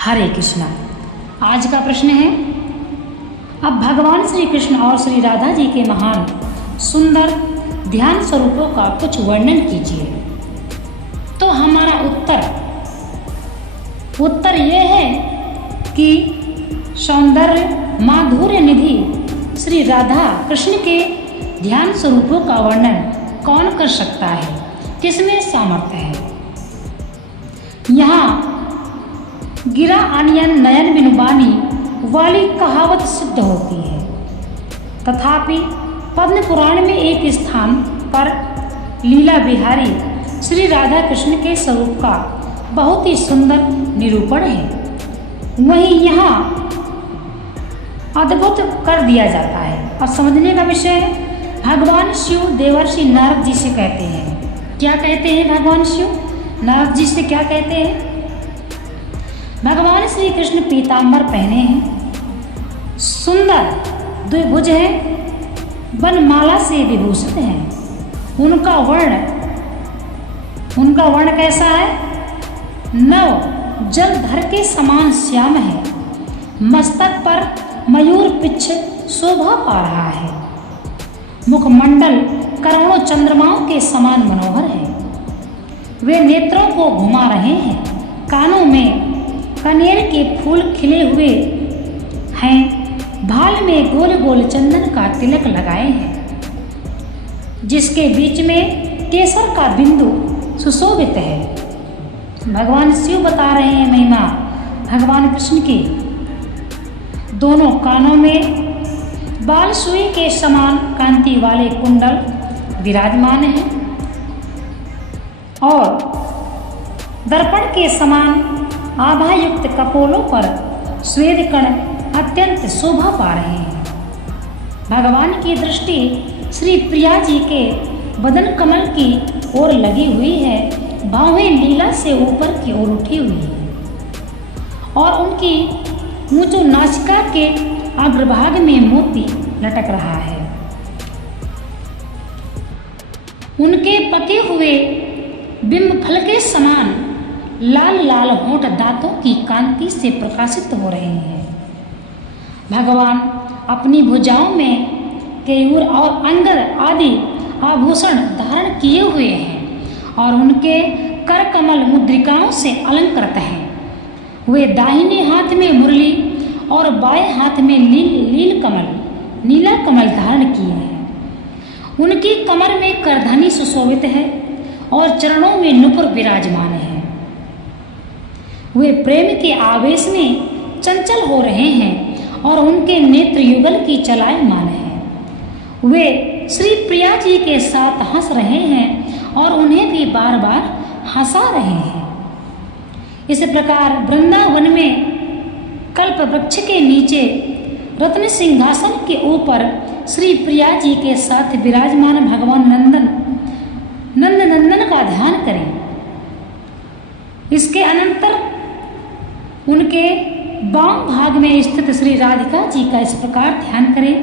हरे कृष्णा। आज का प्रश्न है, अब भगवान श्री कृष्ण और श्री राधा जी के महान सुंदर ध्यान स्वरूपों का कुछ वर्णन कीजिए। तो हमारा उत्तर यह है कि सौंदर्य माधुर्य निधि श्री राधा कृष्ण के ध्यान स्वरूपों का वर्णन कौन कर सकता है, किसमें सामर्थ्य है। यहाँ गिरा आनयन नयन बिनुबानी वाली कहावत सिद्ध होती है। तथापि पद्म पुराण में एक स्थान पर लीला बिहारी श्री राधा कृष्ण के स्वरूप का बहुत ही सुंदर निरूपण है। वहीं यहाँ अद्भुत कर दिया जाता है और समझने का विषय है। भगवान शिव देवर्षि नारद जी से कहते हैं, क्या कहते हैं भगवान शिव नारद जी से क्या कहते हैं। भगवान श्री कृष्ण पीतांबर पहने हैं, सुंदर द्विभुज है, वनमाला से विभूषित हैं। उनका वर्ण कैसा है, नव जलधर के समान श्याम है। मस्तक पर मयूर पिच्छ शोभा पा रहा है। मुखमंडल करोड़ों चंद्रमाओं के समान मनोहर है। वे नेत्रों को घुमा रहे हैं। कानों में कनेर के फूल खिले हुए हैं। भाल में गोल गोल चंदन का तिलक लगाए हैं, जिसके बीच में केसर का बिंदु सुशोभित है। भगवान शिव बता रहे हैं महिमा भगवान कृष्ण की। दोनों कानों में बाल सुई के समान कांति वाले कुंडल विराजमान हैं और दर्पण के समान आभायुक्त कपोलों पर श्वेत कण अत्यंत शोभा पा रहे हैं। भगवान की दृष्टि श्री प्रिया जी के बदन कमल की ओर लगी हुई है। बाहें लीला से ऊपर की ओर उठी हुई है और उनकी ऊंचो नासिका के अग्रभाग में मोती लटक रहा है। उनके पके हुए बिंब फल के समान लाल लाल होंठ दांतों की कांति से प्रकाशित हो रहे हैं। भगवान अपनी भुजाओं में केयूर और अंगर आदि आभूषण धारण किए हुए हैं और उनके कर कमल मुद्रिकाओं से अलंकृत हैं। वे दाहिने हाथ में मुरली और बाएं हाथ में नीला कमल धारण किए हैं। उनकी कमर में करधनी सुशोभित है और चरणों में नुपुर विराजमान है। वे प्रेम के आवेश में चंचल हो रहे हैं और उनके नेत्र युगल की चलायमान है। वे श्री प्रिया जी के साथ हंस रहे हैं और उन्हें भी बार बार हंसा रहे हैं। इस प्रकार वृंदावन में कल्प वृक्ष के नीचे रत्न सिंहासन के ऊपर श्री प्रिया जी के साथ विराजमान भगवान नंदन का ध्यान करें। इसके अनंतर उनके बाम भाग में स्थित श्री राधिका जी का इस प्रकार ध्यान करें।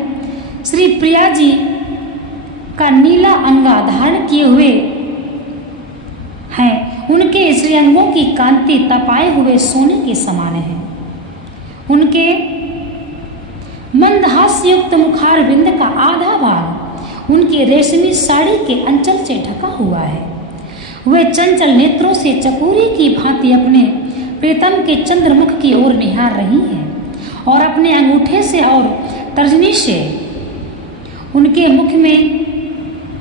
श्री प्रिया जी का नीला अंगा धारण किए हुए हैं। उनके श्रीअंगों की कांति तपाए हुए सोने के समान है। उनके मंदहास्ययुक्त मुखार बिंद का आधा भाग उनकी रेशमी साड़ी के अंचल से ढका हुआ है। वे चंचल नेत्रों से चकोरी की भांति अपने प्रीतम के चंद्रमुख की ओर निहार रही हैं और अपने अंगूठे से और तर्जनी से उनके मुख में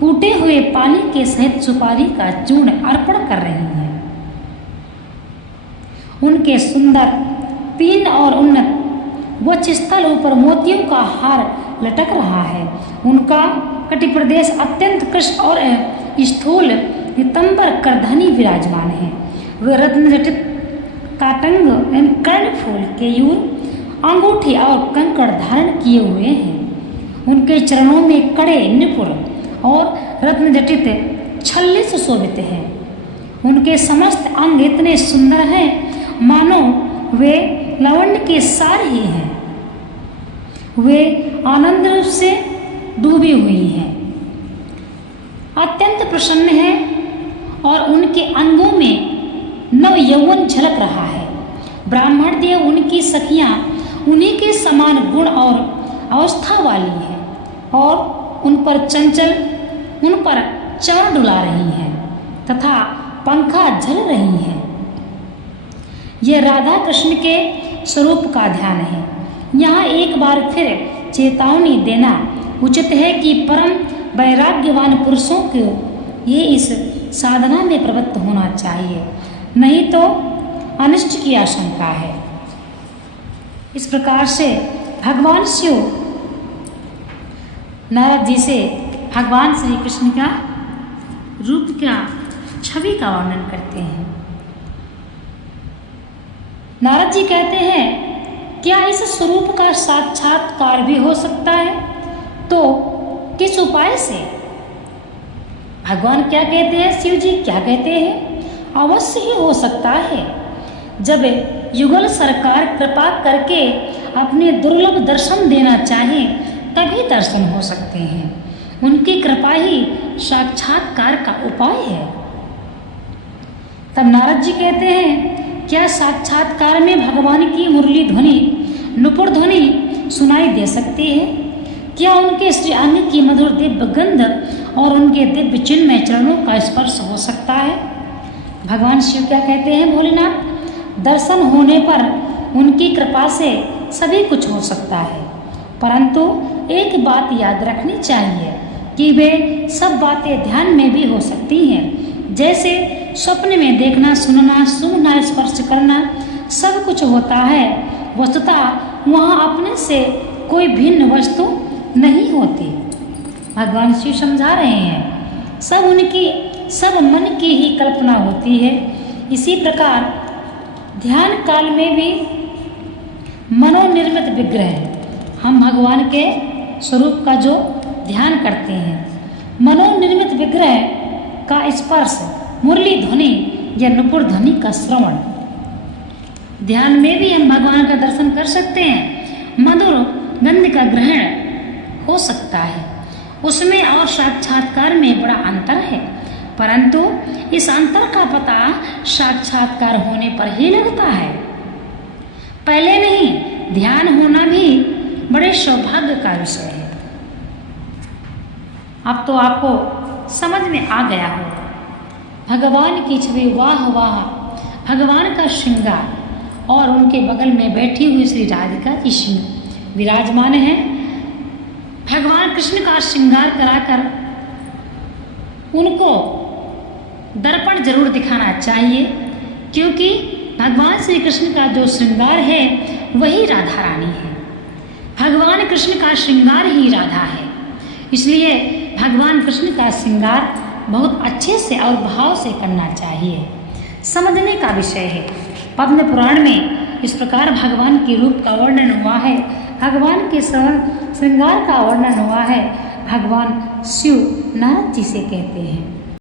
कूटे हुए पानी के सहित सुपारी का चूर्ण अर्पण कर रही हैं। उनके सुंदर पीन और उन्नत वक्षस्थल ऊपर मोतियों का हार लटक रहा है। उनका कटि प्रदेश अत्यंत कृश और स्थूल नितंबर करधनी विराजमान है। वे रत्नजटित काटंग कर्णफूल केयूर अंगूठी और कंकड़ धारण किए हुए हैं। उनके चरणों में कड़े निपुर और रत्नजटित छल्ले सुशोभित हैं। उनके समस्त अंग इतने सुंदर हैं मानो वे लवंड के सार ही हैं। वे आनंद रूप से डूबी हुई हैं, अत्यंत प्रसन्न है और उनके अंगों में नव यौवन झलक रहा है। ब्राह्मण देव उनकी सखियां उन्हीं के समान गुण और अवस्था वाली हैं और उन पर चरण डुला रही हैं तथा पंखा झल रही हैं। यह राधा कृष्ण के स्वरूप का ध्यान है। यहाँ एक बार फिर चेतावनी देना उचित है कि परम वैराग्यवान पुरुषों को ये इस साधना में प्रवृत्त होना चाहिए, नहीं तो अनिष्ट की आशंका है। इस प्रकार से भगवान शिव नारद जी से भगवान श्री कृष्ण का रूप का छवि का वर्णन करते हैं। नारद जी कहते हैं, क्या इस स्वरूप का साक्षात्कार भी हो सकता है? तो किस उपाय से? भगवान क्या कहते हैं, शिव जी क्या कहते हैं? अवश्य ही हो सकता है। जब युगल सरकार कृपा करके अपने दुर्लभ दर्शन देना चाहे तभी दर्शन हो सकते हैं। उनकी कृपा ही साक्षात्कार का उपाय है। तब नारद जी कहते हैं, क्या साक्षात्कार में भगवान की मुरली ध्वनि, नुपुर ध्वनि सुनाई दे सकती है? क्या उनके श्री अंग की मधुर दिव्य गंध और उनके दिव्य चिन्मय चरणों का स्पर्श हो सकता है? भगवान शिव क्या कहते हैं, भोलेनाथ, दर्शन होने पर उनकी कृपा से सभी कुछ हो सकता है, परंतु एक बात याद रखनी चाहिए कि वे सब बातें ध्यान में भी हो सकती हैं। जैसे स्वप्न में देखना, सुनना, सूंघना, स्पर्श करना सब कुछ होता है, वस्तुतः वहाँ अपने से कोई भिन्न वस्तु नहीं होती। भगवान शिव समझा रहे हैं, सब मन की ही कल्पना होती है। इसी प्रकार ध्यान काल में भी मनोनिर्मित विग्रह, हम भगवान के स्वरूप का जो ध्यान करते हैं, मनोनिर्मित विग्रह का स्पर्श, मुरली ध्वनि या नुपुर ध्वनि का श्रवण, ध्यान में भी हम भगवान का दर्शन कर सकते हैं। मधुर गंध का ग्रहण हो सकता है, उसमें और साक्षात्कार में बड़ा अंतर है, परंतु इस अंतर का पता साक्षात्कार होने पर ही लगता है, पहले नहीं। ध्यान होना भी बड़े सौभाग्य का विषय है। अब तो आपको समझ में आ गया होगा। भगवान की छवि, वाह वाह, भगवान का श्रृंगार और उनके बगल में बैठी हुई श्री राधिका जी विराजमान है। भगवान कृष्ण का श्रृंगार कराकर उनको दर्पण जरूर दिखाना चाहिए, क्योंकि भगवान श्री कृष्ण का जो श्रृंगार है वही राधा रानी है। भगवान कृष्ण का श्रृंगार ही राधा है, इसलिए भगवान कृष्ण का श्रृंगार बहुत अच्छे से और भाव से करना चाहिए। समझने का विषय है। पद्म पुराण में इस प्रकार भगवान के रूप का वर्णन हुआ है, भगवान के श्रृंगार का वर्णन हुआ है। भगवान शिव नारद जी से कहते हैं,